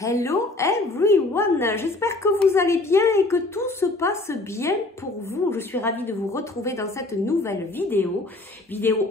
Hello everyone, j'espère que vous allez bien et que tout se passe bien pour vous. Je suis ravie de vous retrouver dans cette nouvelle vidéo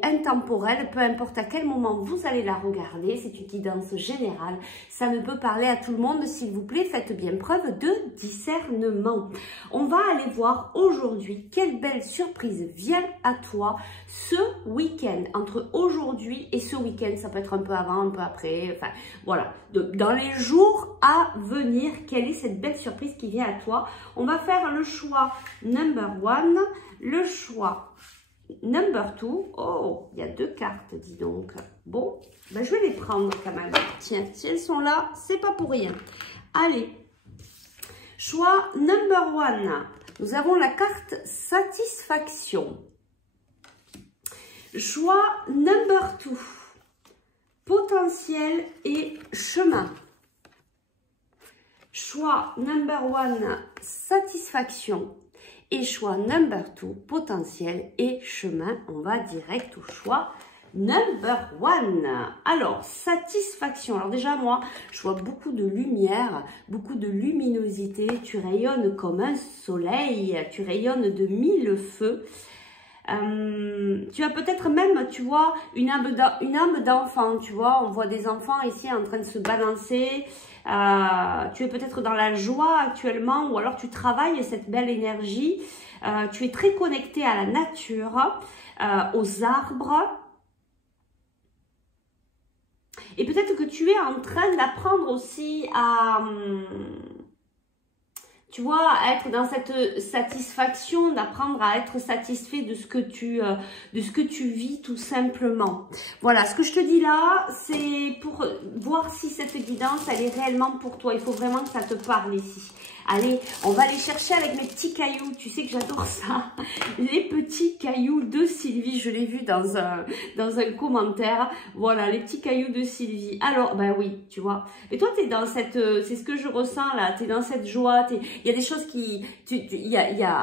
intemporelle, peu importe à quel moment vous allez la regarder, c'est une guidance générale, ça ne peut parler à tout le monde, s'il vous plaît, faites bien preuve de discernement. On va aller voir aujourd'hui quelle belle surprise vient à toi ce week-end, entre aujourd'hui et ce week-end, ça peut être un peu avant, un peu après, enfin voilà, dans les jours à venir, quelle est cette belle surprise qui vient à toi. On va faire le choix number 1, le choix number 2. Oh, il y a deux cartes, dis donc. Bon, ben je vais les prendre quand même. Tiens, si elles sont là, c'est pas pour rien. Allez, choix number 1. Nous avons la carte satisfaction. Choix number 2. Potentiel et chemin. Choix number 1, satisfaction. Et choix number 2, potentiel et chemin. On va direct au choix number 1. Alors, satisfaction. Alors déjà, moi, je vois beaucoup de lumière, beaucoup de luminosité. Tu rayonnes comme un soleil. Tu rayonnes de mille feux. Tu as peut-être même, tu vois, une âme d'enfant, tu vois, on voit des enfants ici en train de se balancer, tu es peut-être dans la joie actuellement, ou alors tu travailles cette belle énergie, tu es très connecté à la nature, aux arbres, et peut-être que tu es en train d'apprendre aussi à... tu vois, être dans cette satisfaction, d'apprendre à être satisfait de ce que tu vis tout simplement. Voilà, ce que je te dis là, c'est pour voir si cette guidance, elle est réellement pour toi. Il faut vraiment que ça te parle ici. Allez, on va aller chercher avec mes petits cailloux. Tu sais que j'adore ça. Les petits cailloux de Sylvie. Je l'ai vu dans un commentaire. Voilà, les petits cailloux de Sylvie. Alors, ben oui, tu vois. Et toi, tu es dans cette... c'est ce que je ressens là. Tu es dans cette joie. Il y a des choses qui...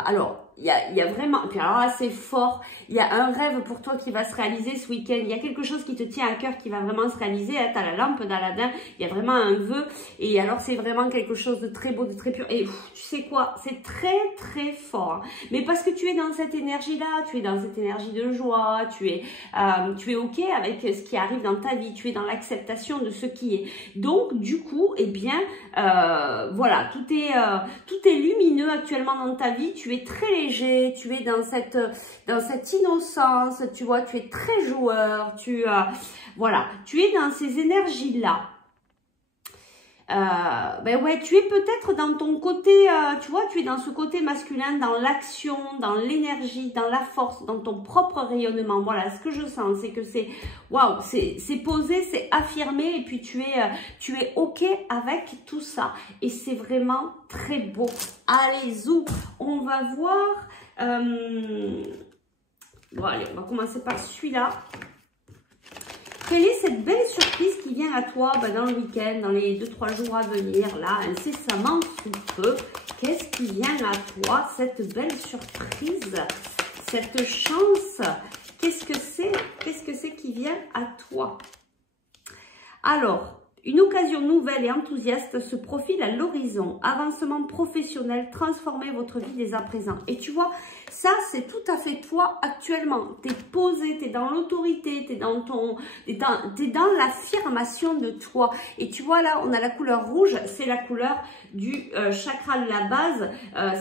Alors... Il y a vraiment, puis alors là c'est fort, il y a un rêve pour toi qui va se réaliser ce week-end, il y a quelque chose qui te tient à cœur qui va vraiment se réaliser, tu as la lampe d'Aladin, il y a vraiment un vœu, et alors c'est vraiment quelque chose de très beau, de très pur, et tu sais quoi, c'est très très fort, mais parce que tu es dans cette énergie-là, tu es dans cette énergie de joie, tu es ok avec ce qui arrive dans ta vie, tu es dans l'acceptation de ce qui est, donc du coup, eh bien, voilà, tout est lumineux actuellement dans ta vie, tu es très léger, tu es dans cette innocence, tu vois, tu es très joueur, voilà, tu es dans ces énergies-là. Ben ouais, tu es peut-être dans ton côté, tu vois, tu es dans ce côté masculin, dans l'action, dans l'énergie, dans la force, dans ton propre rayonnement. Voilà, ce que je sens, c'est que c'est, waouh, c'est posé, c'est affirmé, et puis tu es ok avec tout ça, et c'est vraiment très beau. Allez, zou, on va voir. Bon, allez, on va commencer par celui-là. Quelle est cette belle surprise qui vient à toi dans le week-end, dans les 2-3 jours à venir, là, incessamment sous peu? Qu'est-ce qui vient à toi, cette belle surprise, cette chance? Qu'est-ce que c'est qui vient à toi? Alors, une occasion nouvelle et enthousiaste se profile à l'horizon. Avancement professionnel, transformez votre vie dès à présent. Et tu vois, ça, c'est tout à fait toi actuellement. Tu es posé, tu es dans l'autorité, tu es dans l'affirmation de toi. Et tu vois, là, on a la couleur rouge, c'est la couleur du chakra de la base.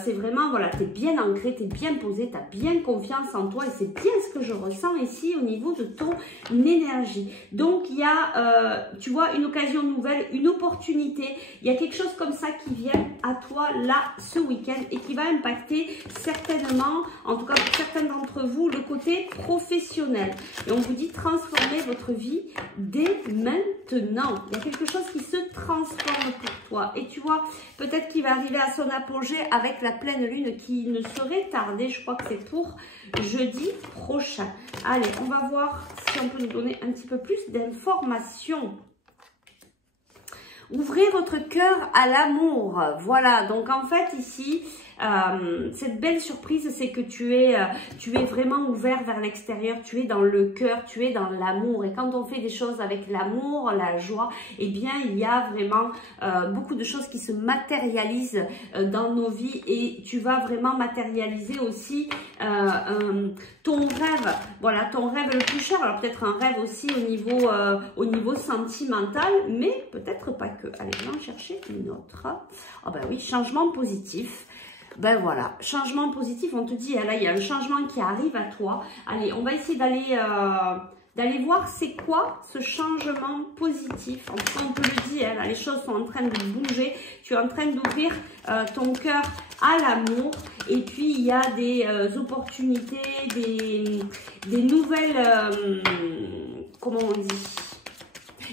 C'est vraiment, voilà, tu es bien ancré, tu es bien posé, tu as bien confiance en toi. Et c'est bien ce que je ressens ici au niveau de ton énergie. Donc, il y a, tu vois, une occasion nouvelle, une opportunité, il y a quelque chose comme ça qui vient à toi là ce week-end et qui va impacter certainement, en tout cas pour certains d'entre vous, le côté professionnel. Et on vous dit transformer votre vie dès maintenant. Il y a quelque chose qui se transforme pour toi. Et tu vois, peut-être qu'il va arriver à son apogée avec la pleine lune qui ne saurait tarder. Je crois que c'est pour jeudi prochain. Allez, on va voir si on peut nous donner un petit peu plus d'informations. Ouvrez votre cœur à l'amour. Voilà, donc en fait ici, cette belle surprise, c'est que tu es vraiment ouvert vers l'extérieur, tu es dans le cœur, tu es dans l'amour. Et quand on fait des choses avec l'amour, la joie, eh bien, il y a vraiment beaucoup de choses qui se matérialisent dans nos vies et tu vas vraiment matérialiser aussi ton rêve. Voilà, ton rêve le plus cher. Alors, peut-être un rêve aussi au niveau sentimental, mais peut-être pas que. Allez, je vais en chercher une autre. Ah ben oui, changement positif. Ben voilà, changement positif, on te dit, là, il y a un changement qui arrive à toi. Allez, on va essayer d'aller voir c'est quoi ce changement positif. En tout cas, on te le dit, là, les choses sont en train de bouger. Tu es en train d'ouvrir ton cœur à l'amour. Et puis, il y a des opportunités, des nouvelles, comment on dit,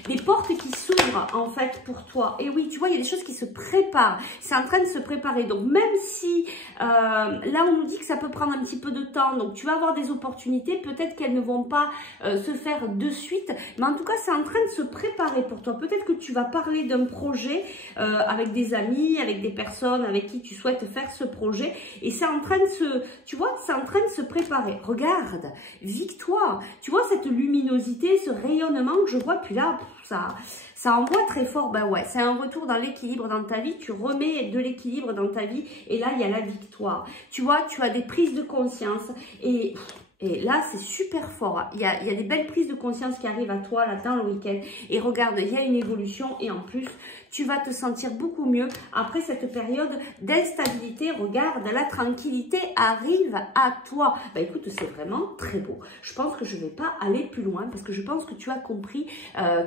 des portes qui s'ouvrent en fait pour toi. Et oui, tu vois, il y a des choses qui se préparent. C'est en train de se préparer. Donc, même si là, on nous dit que ça peut prendre un petit peu de temps. Donc, tu vas avoir des opportunités. Peut-être qu'elles ne vont pas se faire de suite. Mais en tout cas, c'est en train de se préparer pour toi. Peut-être que tu vas parler d'un projet avec des amis, avec des personnes avec qui tu souhaites faire ce projet. Et c'est en train de se, tu vois, c'est en train de se préparer. Regarde, victoire. Tu vois cette luminosité, ce rayonnement que je vois. Puis là, ça envoie très fort. Ben ouais, c'est un retour dans l'équilibre dans ta vie. Tu remets de l'équilibre dans ta vie et là, il y a la victoire. Tu vois, tu as des prises de conscience et là, c'est super fort. Il y a des belles prises de conscience qui arrivent à toi là dans le week-end. Et regarde, il y a une évolution et en plus, tu vas te sentir beaucoup mieux après cette période d'instabilité. Regarde, la tranquillité arrive à toi. Bah écoute, c'est vraiment très beau. Je pense que je ne vais pas aller plus loin parce que je pense que tu as compris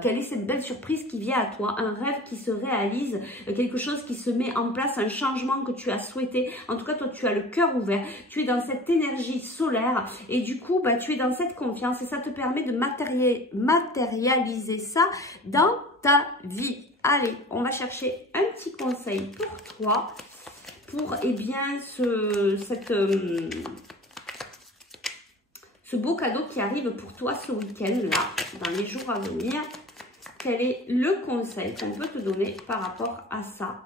quelle est cette belle surprise qui vient à toi. Un rêve qui se réalise, quelque chose qui se met en place, un changement que tu as souhaité. En tout cas, toi, tu as le cœur ouvert. Tu es dans cette énergie solaire et du coup, bah, tu es dans cette confiance et ça te permet de matérialiser ça dans ta vie. Allez, on va chercher un petit conseil pour toi, pour eh bien ce beau cadeau qui arrive pour toi ce week-end là, dans les jours à venir. Quel est le conseil qu'on peut te donner par rapport à ça?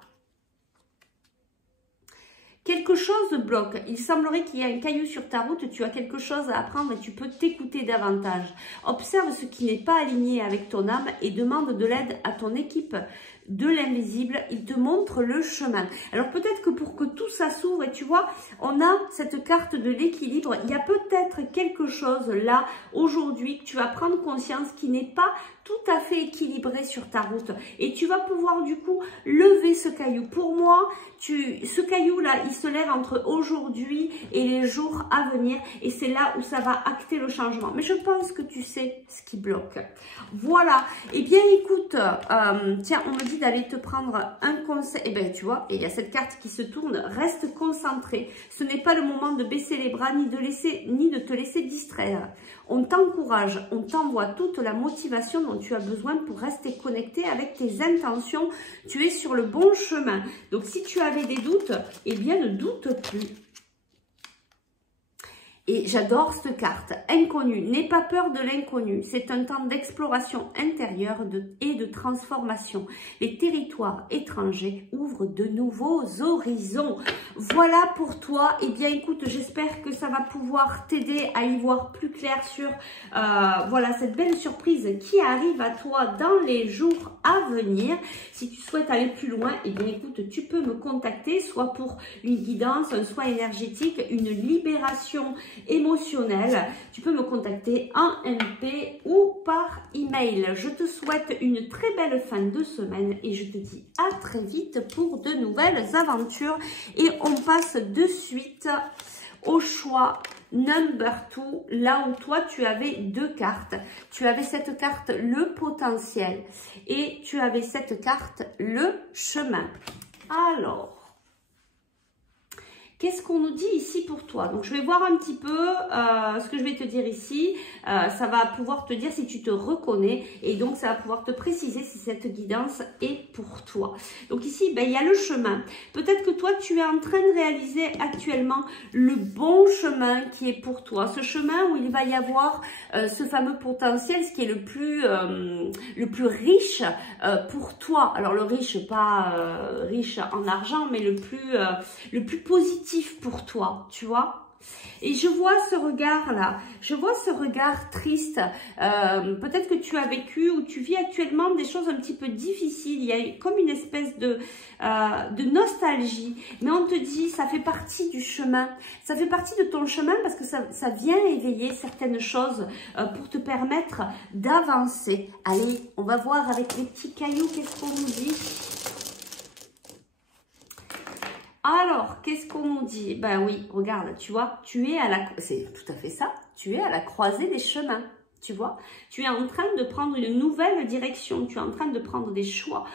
Quelque chose bloque. Il semblerait qu'il y ait un caillou sur ta route. Tu as quelque chose à apprendre et tu peux t'écouter davantage. Observe ce qui n'est pas aligné avec ton âme et demande de l'aide à ton équipe de l'invisible. Il te montre le chemin. Alors peut-être que pour que tout ça s'ouvre, et tu vois, on a cette carte de l'équilibre. Il y a peut-être quelque chose là, aujourd'hui, que tu vas prendre conscience qui n'est pas tout à fait équilibré sur ta route. Et tu vas pouvoir du coup lever ce caillou. Pour moi, ce caillou-là, il se lève entre aujourd'hui et les jours à venir. Et c'est là où ça va acter le changement. Mais je pense que tu sais ce qui bloque. Voilà. Eh bien, écoute, tiens, on me dit d'aller te prendre un conseil. Eh bien, tu vois, il y a cette carte qui se tourne. Reste concentré. Ce n'est pas le moment de baisser les bras ni de te laisser distraire. On t'encourage, on t'envoie toute la motivation dont tu as besoin pour rester connecté avec tes intentions. Tu es sur le bon chemin. Donc, si tu avais des doutes, eh bien, ne doute plus. Et j'adore cette carte. Inconnu. N'aie pas peur de l'inconnu. C'est un temps d'exploration intérieure et de transformation. Les territoires étrangers ouvrent de nouveaux horizons. Voilà pour toi. Eh bien, écoute, j'espère que ça va pouvoir t'aider à y voir plus clair sur voilà, cette belle surprise qui arrive à toi dans les jours à venir. Si tu souhaites aller plus loin, eh bien, écoute, tu peux me contacter, soit pour une guidance, un soin énergétique, une libération émotionnel. Tu peux me contacter en MP ou par email. Je te souhaite une très belle fin de semaine et je te dis à très vite pour de nouvelles aventures. Et on passe de suite au choix number 2, là où toi tu avais deux cartes. Tu avais cette carte le potentiel et tu avais cette carte le chemin. Alors, qu'est-ce qu'on nous dit ici pour toi? Donc, je vais voir un petit peu ce que je vais te dire ici. Ça va pouvoir te dire si tu te reconnais et donc ça va pouvoir te préciser si cette guidance est pour toi. Donc ici, ben, il y a le chemin. Peut-être que toi, tu es en train de réaliser actuellement le bon chemin qui est pour toi. Ce chemin où il va y avoir ce fameux potentiel, ce qui est le plus riche pour toi. Alors, le riche, pas riche en argent, mais le plus positif positif pour toi, tu vois. Et je vois ce regard-là, je vois ce regard triste. Peut-être que tu as vécu ou tu vis actuellement des choses un petit peu difficiles. Il y a comme une espèce de nostalgie. Mais on te dit, ça fait partie du chemin. Ça fait partie de ton chemin parce que ça vient éveiller certaines choses pour te permettre d'avancer. Allez, on va voir avec les petits cailloux, qu'est-ce qu'on nous dit ? Alors, qu'est-ce qu'on nous dit? Ben oui, regarde, tu vois, tu es à la... C'est tout à fait ça, tu es à la croisée des chemins, tu vois. Tu es en train de prendre une nouvelle direction, tu es en train de prendre des choix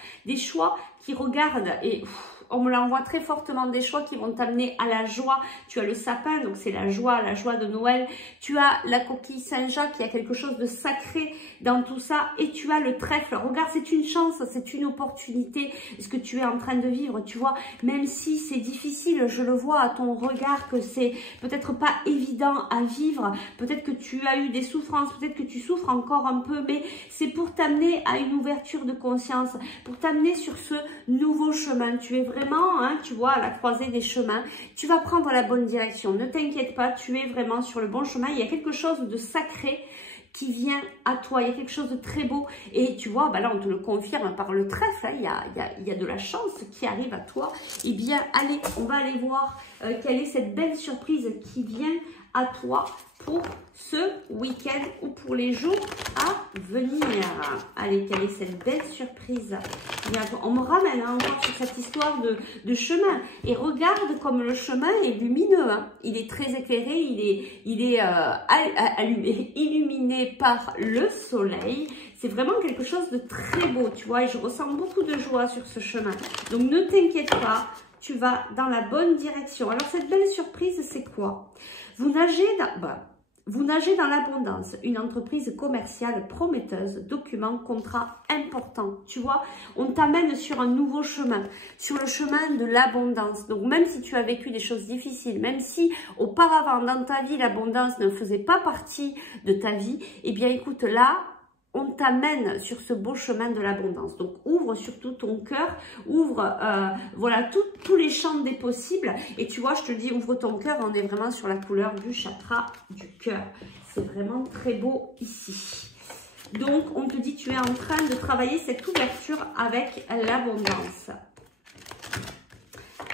qui regardent et... on me l'envoie très fortement, des choix qui vont t'amener à la joie. Tu as le sapin, donc c'est la joie de Noël. Tu as la coquille Saint-Jacques, il y a quelque chose de sacré dans tout ça. Et tu as le trèfle. Regarde, c'est une chance, c'est une opportunité. Ce que tu es en train de vivre, tu vois. Même si c'est difficile, je le vois à ton regard que c'est peut-être pas évident à vivre. Peut-être que tu as eu des souffrances, peut-être que tu souffres encore un peu. Mais c'est pour t'amener à une ouverture de conscience, pour t'amener sur ce nouveau chemin. Tu es vraiment, hein, tu vois, à la croisée des chemins, tu vas prendre la bonne direction. Ne t'inquiète pas, tu es vraiment sur le bon chemin. Il y a quelque chose de sacré qui vient à toi. Il y a quelque chose de très beau. Et tu vois, bah là, on te le confirme par le trèfle. Hein, il y a de la chance qui arrive à toi. Eh bien, allez, on va aller voir quelle est cette belle surprise qui vient à toi pour ce week-end ou pour les jours à venir. Allez, quelle est cette belle surprise? On me ramène encore sur cette histoire de chemin. Et regarde comme le chemin est lumineux. Hein. Il est très éclairé, il est allumé, illuminé par le soleil. C'est vraiment quelque chose de très beau, tu vois. Et je ressens beaucoup de joie sur ce chemin. Donc, ne t'inquiète pas. Tu vas dans la bonne direction. Alors, cette belle surprise, c'est quoi? Vous nagez dans l'abondance, une entreprise commerciale prometteuse, document, contrat important. Tu vois, on t'amène sur un nouveau chemin, sur le chemin de l'abondance. Donc, même si tu as vécu des choses difficiles, même si auparavant dans ta vie, l'abondance ne faisait pas partie de ta vie, eh bien, écoute, là, on t'amène sur ce beau chemin de l'abondance. Donc, ouvre surtout ton cœur, ouvre voilà tous les champs des possibles. Et tu vois, je te dis, ouvre ton cœur, on est vraiment sur la couleur du chakra du cœur. C'est vraiment très beau ici. Donc, on te dit, tu es en train de travailler cette ouverture avec l'abondance.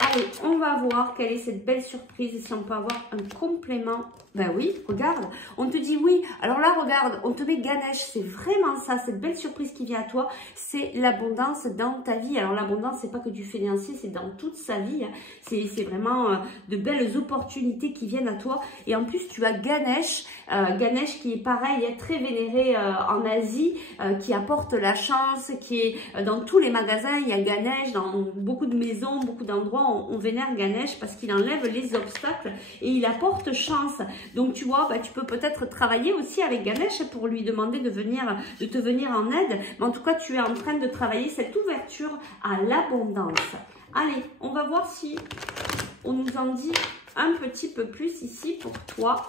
Allez, on va voir quelle est cette belle surprise et si on peut avoir un complément. Ben oui, regarde, on te dit oui. Alors là, regarde, on te met Ganesh, c'est vraiment ça, cette belle surprise qui vient à toi, c'est l'abondance dans ta vie. Alors l'abondance, c'est pas que du financier, c'est dans toute sa vie. Hein. C'est vraiment de belles opportunités qui viennent à toi. Et en plus, tu as Ganesh, Ganesh qui est pareil, très vénéré en Asie, qui apporte la chance, qui est dans tous les magasins, il y a Ganesh, dans beaucoup de maisons, beaucoup d'endroits, on vénère Ganesh parce qu'il enlève les obstacles et il apporte chance. Donc, tu vois, bah, tu peux peut-être travailler aussi avec Ganesh pour lui demander de te venir en aide. Mais en tout cas, tu es en train de travailler cette ouverture à l'abondance. Allez, on va voir si on nous en dit un petit peu plus ici pour toi.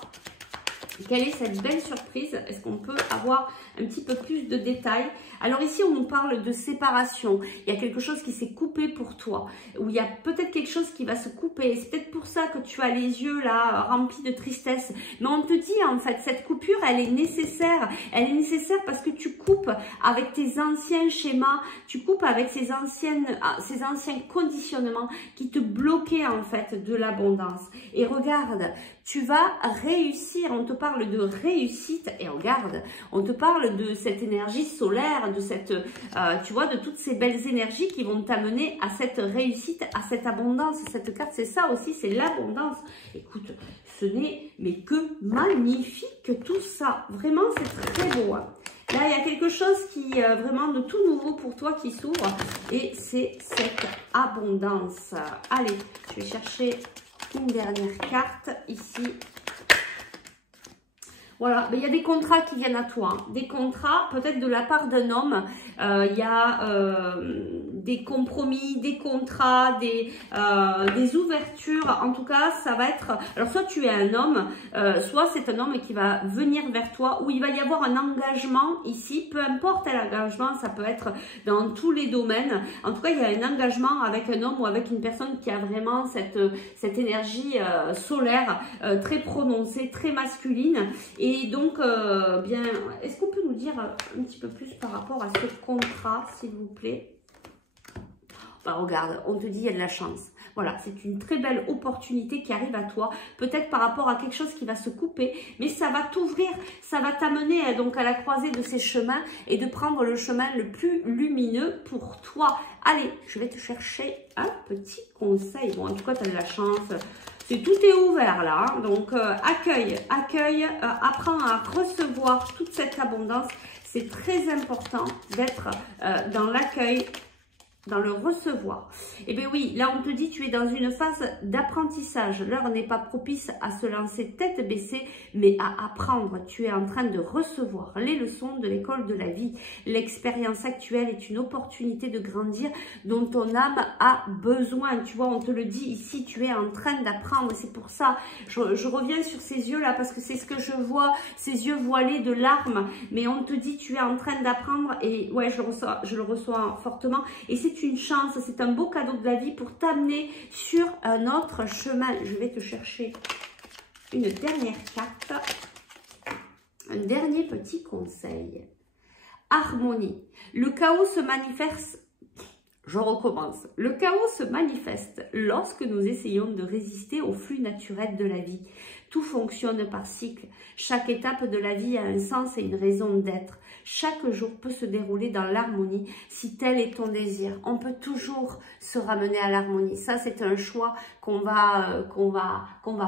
Quelle est cette belle surprise? Est-ce qu'on peut avoir un petit peu plus de détails? Alors ici, on nous parle de séparation. Il y a quelque chose qui s'est coupé pour toi. Ou il y a peut-être quelque chose qui va se couper. C'est peut-être pour ça que tu as les yeux là remplis de tristesse. Mais on te dit en fait, cette coupure, elle est nécessaire. Elle est nécessaire parce que tu coupes avec tes anciens schémas. Tu coupes avec ces anciens conditionnements qui te bloquaient en fait de l'abondance. Et regarde, tu vas réussir. On te parle de réussite et regarde, on te parle de cette énergie solaire, de cette, tu vois, de toutes ces belles énergies qui vont t'amener à cette réussite, à cette abondance. Cette carte, c'est ça aussi, c'est l'abondance. Écoute, ce n'est mais que magnifique tout ça. Vraiment, c'est très beau. Hein. Là, il y a quelque chose qui est vraiment de tout nouveau pour toi qui s'ouvre et c'est cette abondance. Allez, je vais chercher une dernière carte ici. Voilà, mais il y a des contrats qui viennent à toi, hein. Des contrats peut-être de la part d'un homme, il y a des compromis, des contrats, des ouvertures, en tout cas ça va être, alors soit tu es un homme, soit c'est un homme qui va venir vers toi, où il va y avoir un engagement ici, peu importe l'engagement, ça peut être dans tous les domaines, en tout cas il y a un engagement avec un homme ou avec une personne qui a vraiment cette énergie solaire très prononcée, très masculine. Et donc, bien, est-ce qu'on peut nous dire un petit peu plus par rapport à ce contrat, s'il vous plaît? Bah, regarde, on te dit il y a de la chance. Voilà, c'est une très belle opportunité qui arrive à toi, peut-être par rapport à quelque chose qui va se couper, mais ça va t'ouvrir, ça va t'amener donc à la croisée de ces chemins et de prendre le chemin le plus lumineux pour toi. Allez, je vais te chercher un petit conseil. Bon, en tout cas, tu as de la chance. Tout est ouvert là, hein. Donc accueille, apprends à recevoir toute cette abondance. C'est très important d'être dans l'accueil, dans le recevoir. Eh bien oui, là on te dit tu es dans une phase d'apprentissage. L'heure n'est pas propice à se lancer tête baissée, mais à apprendre. Tu es en train de recevoir les leçons de l'école de la vie. L'expérience actuelle est une opportunité de grandir dont ton âme a besoin. Tu vois, on te le dit ici, tu es en train d'apprendre. C'est pour ça, je reviens sur ces yeux là parce que c'est ce que je vois, ces yeux voilés de larmes. Mais on te dit tu es en train d'apprendre et ouais, je le reçois fortement. Et c'est une chance, c'est un beau cadeau de la vie pour t'amener sur un autre chemin. Je vais te chercher une dernière carte, un dernier petit conseil. Harmonie. Le chaos se manifeste. Je recommence. Le chaos se manifeste lorsque nous essayons de résister au flux naturel de la vie. Tout fonctionne par cycle. Chaque étape de la vie a un sens et une raison d'être. Chaque jour peut se dérouler dans l'harmonie si tel est ton désir. On peut toujours se ramener à l'harmonie. Ça, c'est un choix qu'on va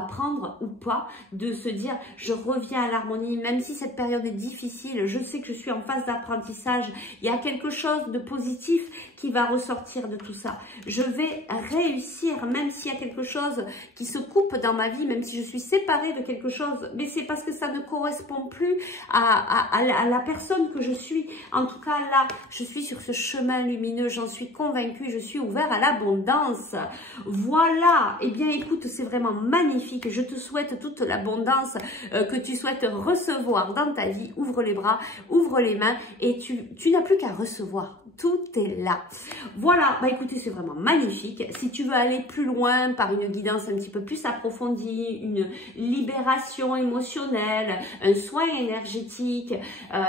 prendre ou pas, de se dire je reviens à l'harmonie, même si cette période est difficile. Je sais que je suis en phase d'apprentissage. Il y a quelque chose de positif qui va ressortir de tout ça. Je vais réussir, même s'il y a quelque chose qui se coupe dans ma vie, même si je suis séparée de quelque chose, mais c'est parce que ça ne correspond plus à la personne que je suis. En tout cas, là, je suis sur ce chemin lumineux, j'en suis convaincue, je suis ouvert à l'abondance. Voilà, eh bien écoute, c'est vraiment magnifique. Je te souhaite toute l'abondance que tu souhaites recevoir dans ta vie. Ouvre les bras, ouvre les mains et tu n'as plus qu'à recevoir. Tout est là. Voilà, bah écoutez, c'est vraiment magnifique. Si tu veux aller plus loin par une guidance un petit peu plus approfondie, une libération émotionnelle, un soin énergétique,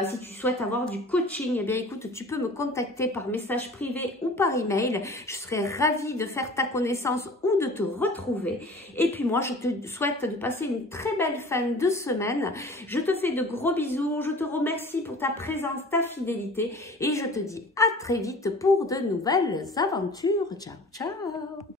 si tu souhaites avoir du coaching, eh bien écoute, tu peux me contacter par message privé ou par email. Je serai ravie de faire ta connaissance ou de te retrouver. Et puis moi, je te souhaite de passer une très belle fin de semaine. Je te fais de gros bisous. Je te remercie pour ta présence, ta fidélité et je te dis à très vite pour de nouvelles aventures. Ciao, ciao!